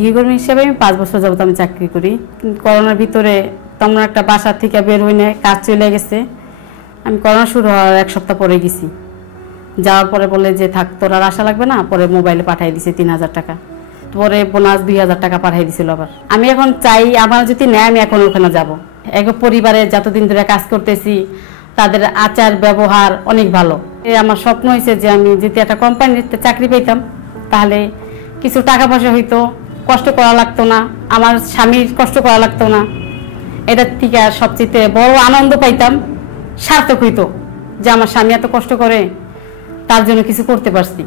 গৃহকর্মী হিসেবে আমি 5 বছর যাবত আমি চাকরি করি। করোনার ভিতরে তেমন একটা বাসা থেকে বের হই না, কাজ চলে গেছে। আমি করোনা শুরু হওয়ার 1 সপ্তাহ পরে গেছি। যাওয়ার পরে বলে যে থাক তোর আর আশা লাগবে না, পরে মোবাইলে পাঠিয়ে দিছে 3000 টাকা, পরে বোনাস 2000 টাকা পাঠিয়ে দিছিল। আবার আমি এখন চাই আমার যদি নেয় আমি এখন ওখানে যাব। এক পরিবারে যতদিন ধরে কাজ করতেছি তাদের আচার ব্যবহার অনেক ভালো। আমার স্বপ্ন হয়েছে যে আমি যদি একটা কোম্পানিতে চাকরি পেতাম তাহলে কিছু টাকা পয়সা হইতো, কষ্ট করা লাগতো না, আমার স্বামীর কষ্ট করা লাগতো না। এটার থেকে সবচেয়ে বড় আনন্দ পাইতাম, সার্থক হইতো যে আমার স্বামী এত কষ্ট করে, তার জন্য কিছু করতে পারছি।